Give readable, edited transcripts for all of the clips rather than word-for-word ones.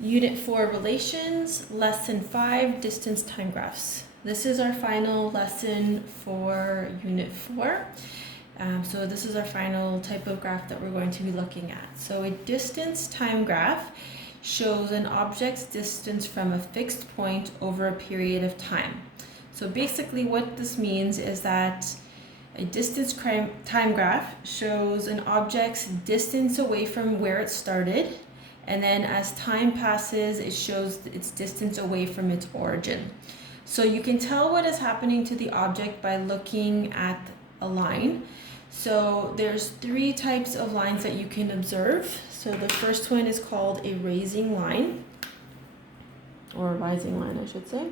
Unit 4 Relations, Lesson 5 Distance Time Graphs. This is our final lesson for Unit 4. So this is our final type of graph that we're going to be looking at. So a distance time graph shows an object's distance from a fixed point over a period of time. So basically what this means is that a distance time graph shows an object's distance away from where it started, and then as time passes, it shows its distance away from its origin. So you can tell what is happening to the object by looking at a line. So there's three types of lines that you can observe. So the first one is called a raising line, or a rising line, I should say.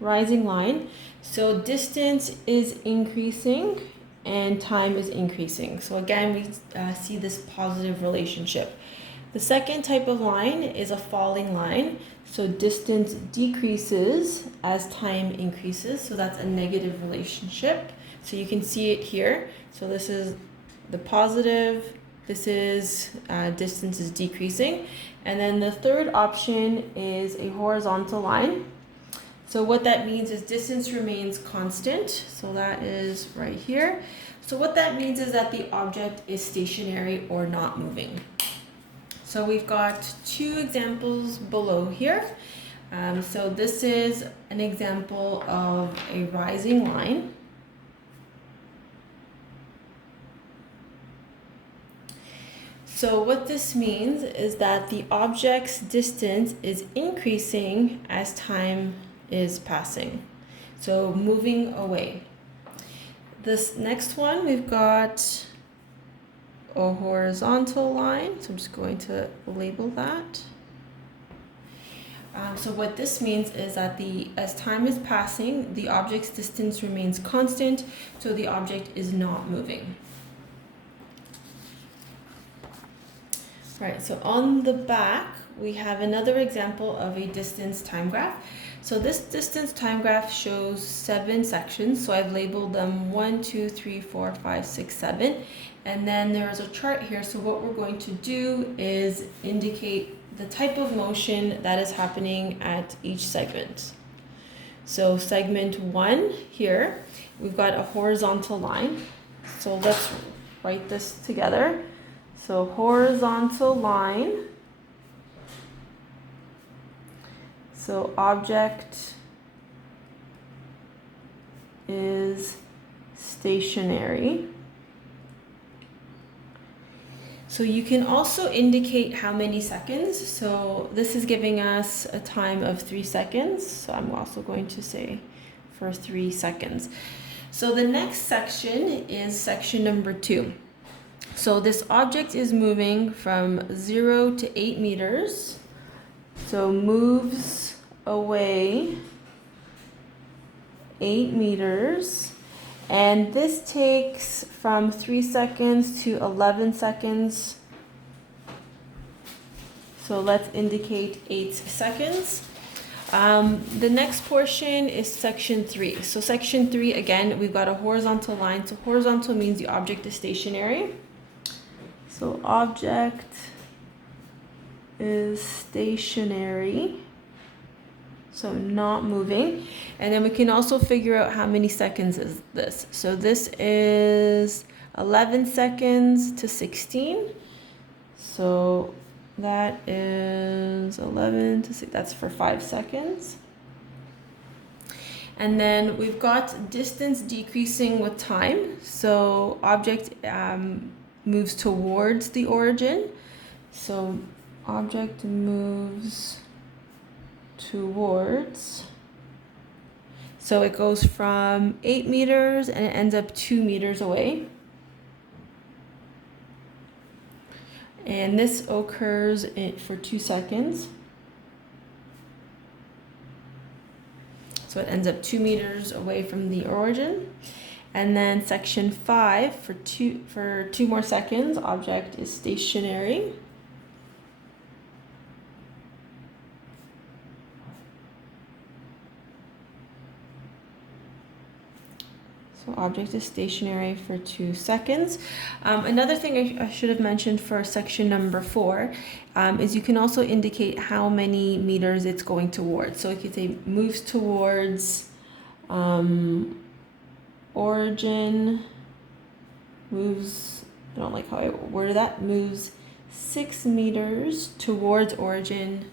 Rising line. So distance is increasing and time is increasing. So again, we see this positive relationship. The second type of line is a falling line. So distance decreases as time increases. So that's a negative relationship. So you can see it here. So this is the positive. This is distance is decreasing. And then the third option is a horizontal line. So what that means is distance remains constant. So that is right here. So what that means is that the object is stationary or not moving. So we've got two examples below here. So this is an example of a rising line. So what this means is that the object's distance is increasing as time is passing. So moving away. This next one, we've got a horizontal line. So I'm just going to label that. So what this means is that as time is passing, the object's distance remains constant, so the object is not moving. Right, so on the back, we have another example of a distance time graph. So this distance time graph shows 7 sections. So I've labeled them 1, 2, 3, 4, 5, 6, 7. And then there is a chart here. So what we're going to do is indicate the type of motion that is happening at each segment. So segment 1 here, we've got a horizontal line. So let's write this together. So horizontal line. So object is stationary. So you can also indicate how many seconds. So this is giving us a time of 3 seconds. So I'm also going to say for 3 seconds. So the next section is section number 2. So this object is moving from 0 to 8 meters. So moves away 8 meters. And this takes from 3 seconds to 11 seconds. So let's indicate 8 seconds. The next portion is section 3. So section 3, again, we've got a horizontal line. So horizontal means the object is stationary. So object is stationary, so not moving. And then we can also figure out how many seconds is this. So this is 11 seconds to 16. So that is 11 to 6, that's for 5 seconds. And then we've got distance decreasing with time. So object moves towards the origin. So object moves towards. So it goes from 8 meters and it ends up 2 meters away. And this occurs for 2 seconds. So it ends up 2 meters away from the origin. And then section 5, for two more seconds, object is stationary. So object is stationary for 2 seconds. Another thing I should have mentioned for section number 4 is you can also indicate how many meters it's going towards. So you could say moves towards origin, moves, I don't like how I worded that, moves 6 meters towards origin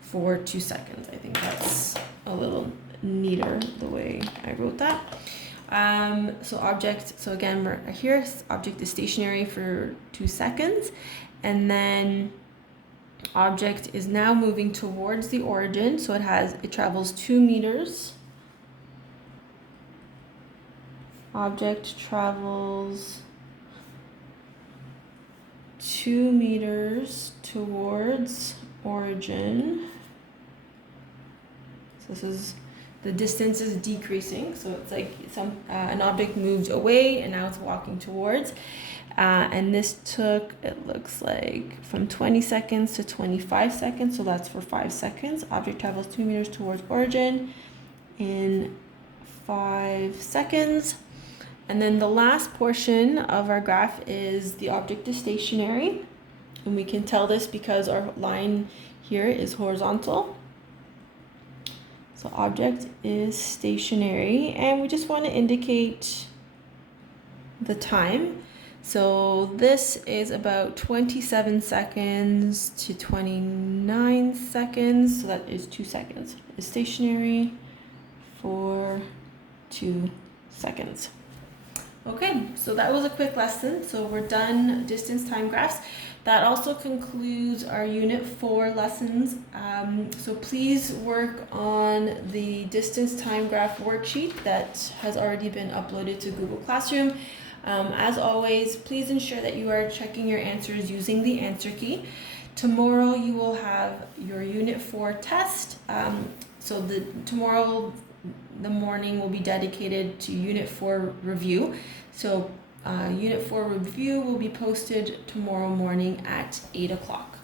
for 2 seconds. I think that's a little neater the way I wrote that. So object, so again, we're here, object is stationary for 2 seconds, and then object is now moving towards the origin, so it travels 2 meters. Object travels 2 meters towards origin. So this is, the distance is decreasing, so it's like an object moved away and now it's walking towards. And this took, it looks like, from 20 seconds to 25 seconds, so that's for 5 seconds. Object travels 2 meters towards origin in 5 seconds. And then the last portion of our graph is the object is stationary. And we can tell this because our line here is horizontal. So object is stationary, and we just want to indicate the time. So this is about 27 seconds to 29 seconds. So that is 2 seconds. It's stationary for 2 seconds. Okay, so that was a quick lesson. So we're done distance time graphs. That also concludes our Unit 4 lessons. So please work on the distance time graph worksheet that has already been uploaded to Google Classroom. As always, please ensure that you are checking your answers using the answer key. Tomorrow you will have your Unit 4 test. Tomorrow the morning will be dedicated to Unit 4 review. So Unit 4 review will be posted tomorrow morning at 8 o'clock.